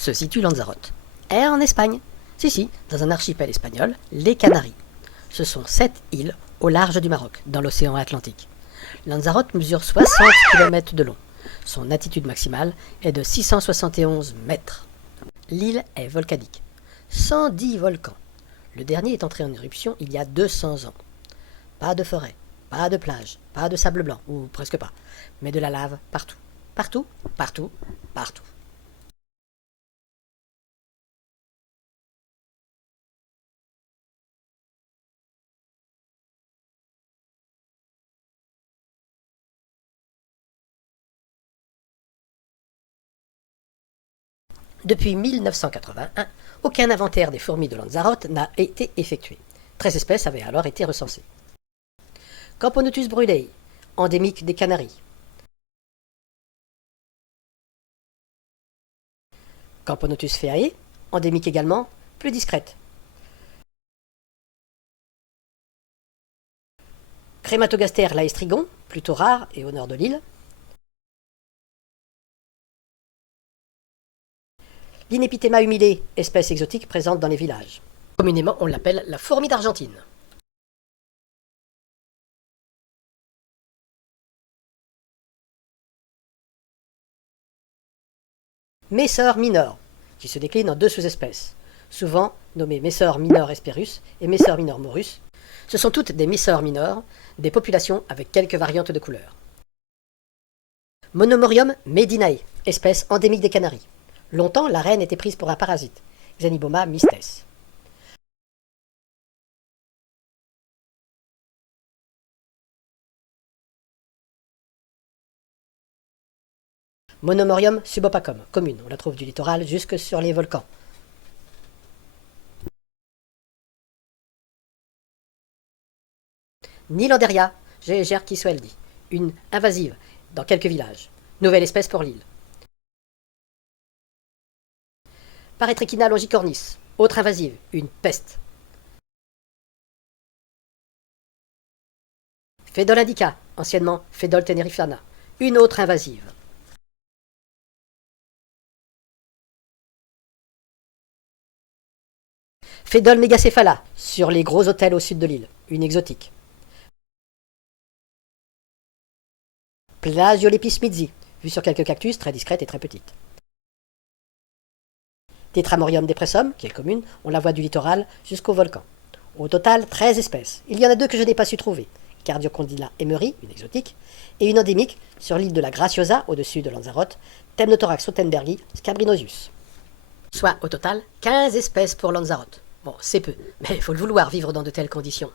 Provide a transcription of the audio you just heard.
se situe Lanzarote? En Espagne. Si, dans un archipel espagnol, les Canaries. Ce sont 7 îles au large du Maroc, dans l'océan Atlantique. Lanzarote mesure 60 km de long. Son altitude maximale est de 671 mètres. L'île est volcanique. 110 volcans. Le dernier est entré en éruption il y a 200 ans. Pas de forêt, pas de plage, pas de sable blanc, ou presque pas, mais de la lave partout. Partout, partout, partout. Depuis 1981, aucun inventaire des fourmis de Lanzarote n'a été effectué. 13 espèces avaient alors été recensées. Camponotus brulei, endémique des Canaries. Camponotus feae, endémique également, plus discrète. Crématogaster laestrigon, plutôt rare et au nord de l'île. L'inepithéma humilé, espèce exotique présente dans les villages. Communément, on l'appelle la fourmi d'Argentine. Messor minor, qui se décline en 2 sous-espèces, souvent nommées Messor minor hesperus et Messor minor morus. Ce sont toutes des Messor minors, des populations avec quelques variantes de couleurs. Monomorium medinae, espèce endémique des Canaries. Longtemps, la reine était prise pour un parasite, Xeniboma mistes. Monomorium subopacum, commune, on la trouve du littoral jusque sur les volcans. Nilanderia, Gerkisweldi, une invasive dans quelques villages. Nouvelle espèce pour l'île. Paretrichina longicornis, autre invasive, une peste. Phédole indica, anciennement Phédole tenerifana, une autre invasive. Phédole megacéphala, sur les gros hôtels au sud de l'île, une exotique. Plagiaulepis midzi, vue sur quelques cactus, très discrète et très petite. Tetramorium depressum, qui est commune, on la voit du littoral jusqu'au volcan. Au total, 13 espèces. Il y en a 2 que je n'ai pas su trouver. Cardiocondila emery, une exotique, et une endémique sur l'île de la Graciosa, au-dessus de Lanzarote, Temnothorax sotenbergi scabrinosius. Soit au total 15 espèces pour Lanzarote. Bon, c'est peu, mais il faut le vouloir vivre dans de telles conditions.